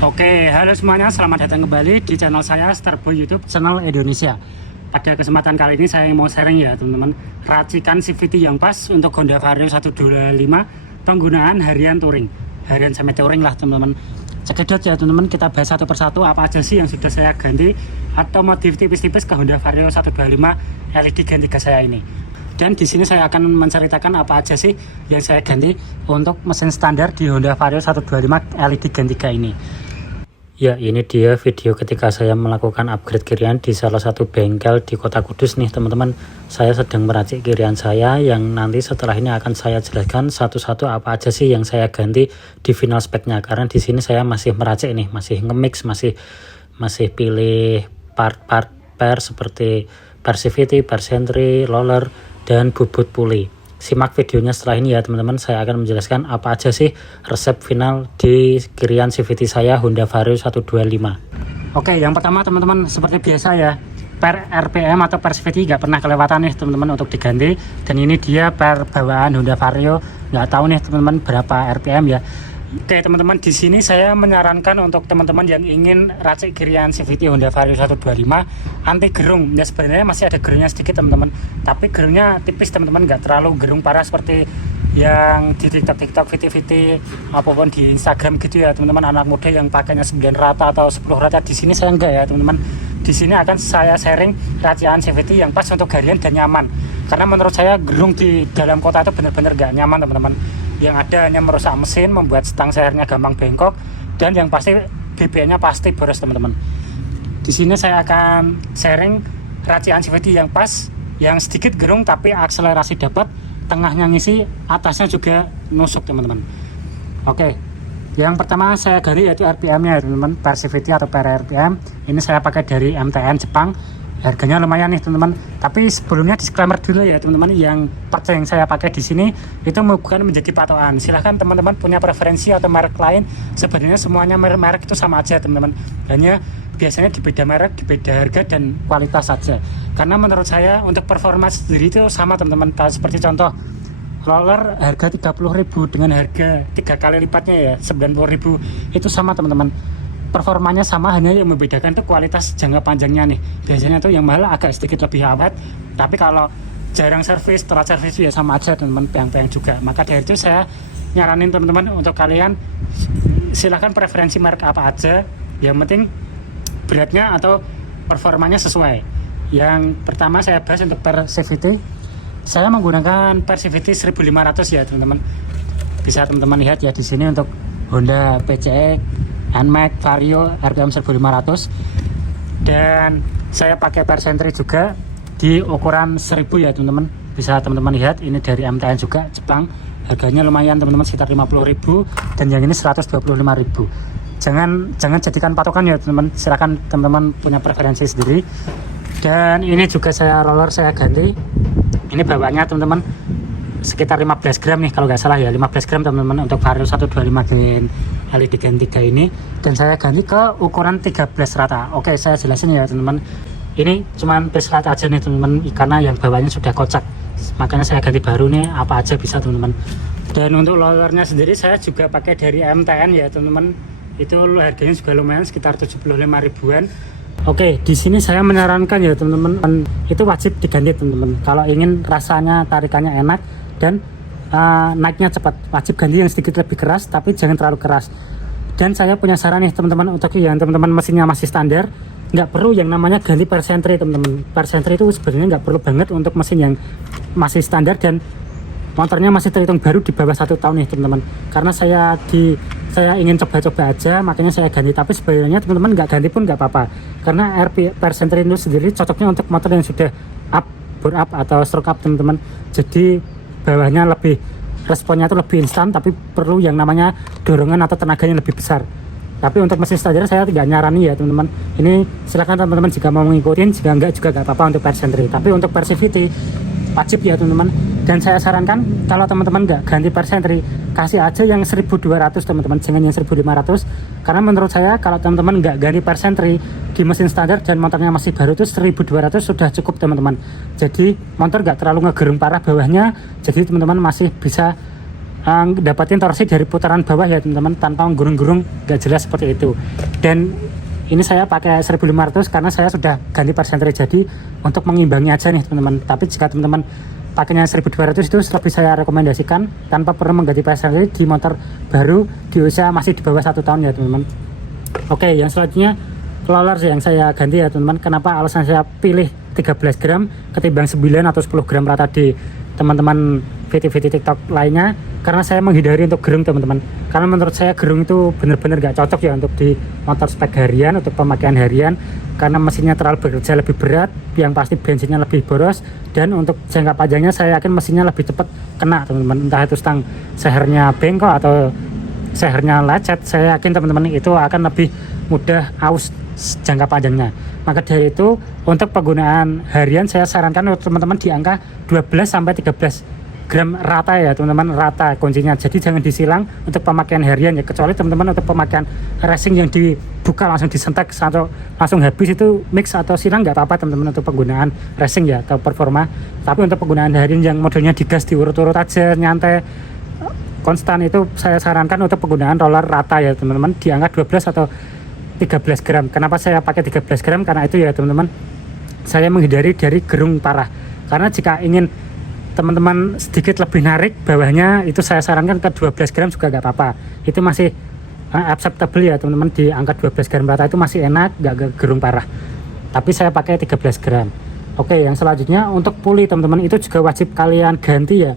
Oke, halo semuanya, selamat datang kembali di channel saya Starboy YouTube Channel Indonesia. Pada kesempatan kali ini saya mau sharing ya teman-teman, racikan CVT yang pas untuk Honda Vario 125 penggunaan harian touring, harian sampai touring lah teman-teman. Cekidot ya teman-teman, kita bahas satu persatu apa aja sih yang sudah saya ganti atau modif tipis-tipis ke Honda Vario 125 LED ganti gas saya ini. Dan di sini saya akan menceritakan apa aja sih yang saya ganti untuk mesin standar di Honda Vario 125 LED ganti gas ini. Ya, ini dia video ketika saya melakukan upgrade kirian di salah satu bengkel di Kota Kudus nih teman-teman. Saya sedang meracik kirian saya yang nanti setelah ini akan saya jelaskan satu-satu apa aja sih yang saya ganti di final speknya. Karena di sini saya masih meracik nih, masih nge-mix, masih pilih part-part per seperti per CVT, per sentry, roller, dan bubut puli. Simak videonya setelah ini ya teman-teman, saya akan menjelaskan apa aja sih resep final di kirian CVT saya Honda Vario 125. Oke, yang pertama teman-teman seperti biasa ya, per RPM atau per CVT nggak pernah kelewatan nih teman-teman untuk diganti. Dan ini dia per bawaan Honda Vario, nggak tahu nih teman-teman berapa RPM ya. Oke teman-teman, di sini saya menyarankan untuk teman-teman yang ingin racik kirian CVT Honda Vario 125 anti gerung. Ya sebenarnya masih ada gerungnya sedikit teman-teman, tapi gerungnya tipis teman-teman, nggak terlalu gerung parah seperti yang di TikTok, VT apapun di Instagram gitu ya teman-teman, anak muda yang pakainya 9 rata atau 10 rata. Di sini saya enggak ya teman-teman. Di sini akan saya sharing racikan CVT yang pas untuk harian dan nyaman. Karena menurut saya gerung di dalam kota itu benar-benar nggak nyaman teman-teman. Yang ada hanya merusak mesin, membuat stang sehernya gampang bengkok, dan yang pasti BBM-nya pasti boros teman-teman. Di sini saya akan sharing racikan CVT yang pas, yang sedikit gerung tapi akselerasi dapat, tengahnya ngisi, atasnya juga nusuk teman-teman. Oke, yang pertama saya ganti yaitu RPM-nya teman-teman, per CVT atau per RPM. Ini saya pakai dari MTN Jepang. Harganya lumayan nih teman-teman. Tapi sebelumnya disclaimer dulu ya teman-teman, yang part yang saya pakai di sini itu bukan menjadi patokan. Silahkan teman-teman punya preferensi atau merek lain. Sebenarnya semuanya merek itu sama aja teman-teman. Hanya biasanya di beda merek, di beda harga dan kualitas saja. Karena menurut saya untuk performa sendiri itu sama teman-teman. Seperti contoh roller harga 30.000 dengan harga 3 kali lipatnya ya 90.000, itu sama teman-teman. Performanya sama, hanya yang membedakan itu kualitas jangka panjangnya nih. Biasanya tuh yang mahal agak sedikit lebih awet, tapi kalau jarang servis, telat servis ya sama aja teman-teman, peang-peang juga. Maka dari itu saya nyaranin teman-teman untuk kalian silahkan preferensi merek apa aja, yang penting beratnya atau performanya sesuai. Yang pertama saya bahas untuk per CVT, saya menggunakan per CVT 1500 ya teman-teman. Bisa teman-teman lihat ya di sini untuk Honda PCX, NMAX, Vario, RPM 1500. Dan saya pakai per sentry juga di ukuran 1000 ya teman-teman. Bisa teman-teman lihat, ini dari MTN juga Jepang. Harganya lumayan teman-teman, sekitar 50.000, dan yang ini 125.000. Jangan jadikan patokan ya teman-teman. Silakan teman-teman punya preferensi sendiri. Dan ini juga roller saya ganti. Ini bawaannya teman-teman sekitar 15 gram nih kalau nggak salah ya, 15 gram teman-teman untuk Vario 125 gen LED Gen 3 ini. Dan saya ganti ke ukuran 13 rata. Oke, saya jelasin ya teman-teman, ini cuman base rata aja nih teman-teman, karena yang bawahnya sudah kocak, makanya saya ganti baru nih, apa aja bisa teman-teman. Dan untuk rollernya sendiri saya juga pakai dari MTN ya teman-teman, itu harganya juga lumayan sekitar 75 ribuan. Oke, di sini saya menyarankan ya teman-teman, itu wajib diganti teman-teman. Kalau ingin rasanya tarikannya enak dan naiknya cepat, wajib ganti yang sedikit lebih keras, tapi jangan terlalu keras. Dan saya punya saran nih teman-teman, untuk yang teman-teman mesinnya masih standar, nggak perlu yang namanya ganti per sentry teman-teman. Per sentry itu sebenarnya nggak perlu banget untuk mesin yang masih standar dan motornya masih terhitung baru di bawah 1 tahun nih teman-teman. Karena saya ingin coba-coba aja, makanya saya ganti. Tapi sebenarnya teman-teman nggak ganti pun nggak apa-apa, karena RP per sentry itu sendiri cocoknya untuk motor yang sudah bore up atau stroke up teman-teman. Jadi bawahnya responnya itu lebih instan, tapi perlu yang namanya dorongan atau tenaganya lebih besar. Tapi untuk mesin standar saya tidak nyarani ya teman-teman. Ini silakan teman-teman jika mau mengikutin, jika enggak juga nggak apa-apa untuk per sentry. Tapi untuk per CVT wajib ya teman-teman. Dan saya sarankan kalau teman-teman nggak ganti per sentry, kasih aja yang 1200 teman-teman, jangan yang 1500. Karena menurut saya kalau teman-teman nggak ganti per sentry di mesin standar dan motornya masih baru, itu 1200 sudah cukup teman-teman. Jadi motor nggak terlalu ngegerung parah bawahnya, jadi teman-teman masih bisa dapatin torsi dari putaran bawah ya teman-teman, tanpa gurung-gurung gak jelas seperti itu. Dan ini saya pakai 1500 karena saya sudah ganti persentri, jadi untuk mengimbangi aja nih teman-teman. Tapi jika teman-teman pakainya 1200 itu lebih saya rekomendasikan tanpa perlu mengganti persentri di motor baru di usia masih di bawah 1 tahun ya teman-teman. Oke, yang selanjutnya roller yang saya ganti ya teman-teman. Kenapa alasan saya pilih 13 gram ketimbang 9 atau 10 gram rata di teman-teman VT-VT TikTok lainnya? Karena saya menghindari untuk gerung teman-teman, karena menurut saya gerung itu benar-benar gak cocok ya untuk di motor spek harian, untuk pemakaian harian, karena mesinnya terlalu bekerja lebih berat, yang pasti bensinnya lebih boros, dan untuk jangka panjangnya saya yakin mesinnya lebih cepat kena teman-teman, entah itu stang sehernya bengkok atau sehernya lecet, saya yakin teman-teman itu akan lebih mudah aus jangka panjangnya. Maka dari itu untuk penggunaan harian saya sarankan untuk teman-teman di angka 12 sampai 13 gram rata ya teman-teman, rata kuncinya. Jadi jangan disilang untuk pemakaian harian ya, kecuali teman-teman untuk pemakaian racing yang dibuka langsung disentak atau langsung habis, itu mix atau silang nggak apa-apa teman-teman untuk penggunaan racing ya atau performa. Tapi untuk penggunaan harian yang modelnya digas diurut-urut aja nyantai konstan, itu saya sarankan untuk penggunaan roller rata ya teman-teman, di angka 12 atau 13 gram. Kenapa saya pakai 13 gram? Karena itu ya teman-teman, saya menghindari dari gerung parah. Karena jika ingin teman-teman sedikit lebih narik bawahnya, itu saya sarankan ke 12 gram juga gak apa-apa, itu masih acceptable ya teman-teman. Di angka 12 gram rata itu masih enak, gak gerung parah. Tapi saya pakai 13 gram. Oke, yang selanjutnya untuk puli teman-teman, itu juga wajib kalian ganti ya,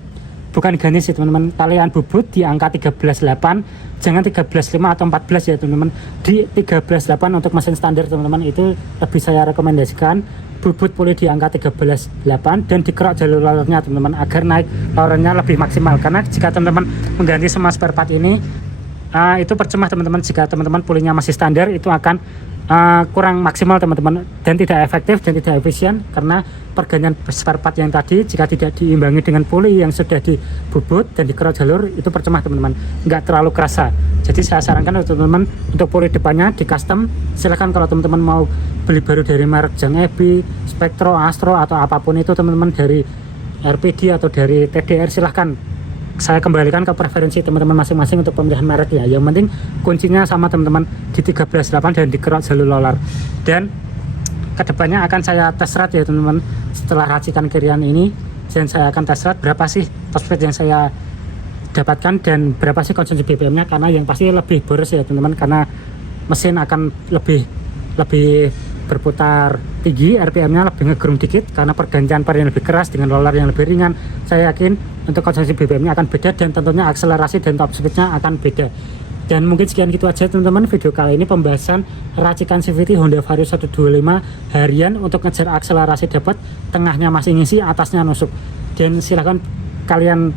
bukan ganti sih teman-teman, kalian bubut di angka 13.8, jangan 13.5 atau 14 ya teman-teman. Di 13.8 untuk mesin standar teman-teman, itu lebih saya rekomendasikan bubut puli di angka 13.8 dan dikerok jalur rollernya teman-teman, agar naik rollernya lebih maksimal. Karena jika teman-teman mengganti semua spare part ini, itu percuma teman-teman. Jika teman-teman pulinya masih standar, itu akan kurang maksimal teman-teman, dan tidak efektif dan tidak efisien, karena pergantian spare part yang tadi jika tidak diimbangi dengan puli yang sudah dibubut dan dikerok jalur, itu percuma teman-teman, nggak terlalu kerasa. Jadi saya sarankan untuk teman-teman untuk puli depannya di custom, silahkan kalau teman-teman mau beli baru dari merek Jang Ebi, Spektro, Astro atau apapun itu teman-teman, dari RPD atau dari TDR, silahkan saya kembalikan ke preferensi teman-teman masing-masing untuk pemilihan merek ya. Yang penting kuncinya sama teman-teman di 13.8 dan dikerok jalur roller. Dan kedepannya akan saya tes ride ya teman-teman, setelah racikan kirian ini, dan saya akan tes ride berapa sih top speed yang saya dapatkan dan berapa sih konsumsi BBM nya, karena yang pasti lebih boros ya teman-teman, karena mesin akan lebih berputar tinggi, RPM-nya lebih ngegerung dikit karena pergantian par yang lebih keras dengan roller yang lebih ringan. Saya yakin untuk konsumsi BBM-nya akan beda, dan tentunya akselerasi dan top speed-nya akan beda. Dan mungkin sekian gitu aja teman-teman video kali ini, pembahasan racikan CVT Honda Vario 125 harian untuk ngejar akselerasi dapat, tengahnya masih ngisi, atasnya nusuk. Dan silahkan kalian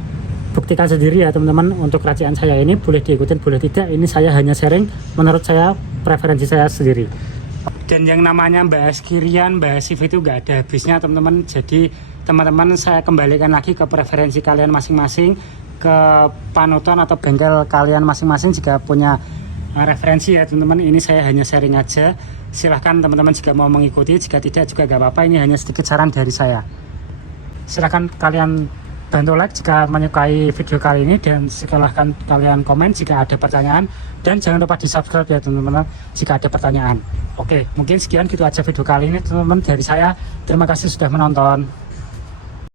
buktikan sendiri ya teman-teman, untuk racikan saya ini boleh diikutin boleh tidak, ini saya hanya sharing menurut saya, preferensi saya sendiri. Dan yang namanya bahas kirian, bahas CV itu gak ada habisnya teman-teman. Jadi teman-teman saya kembalikan lagi ke preferensi kalian masing-masing, ke panutan atau bengkel kalian masing-masing jika punya referensi ya teman-teman. Ini saya hanya sharing aja, silahkan teman-teman jika mau mengikuti, jika tidak juga gak apa-apa. Ini hanya sedikit saran dari saya. Silahkan kalian bantu like jika menyukai video kali ini, dan silahkan kalian komen jika ada pertanyaan, dan jangan lupa di subscribe ya teman-teman jika ada pertanyaan. Oke, mungkin sekian gitu aja video kali ini teman-teman dari saya. Terima kasih sudah menonton.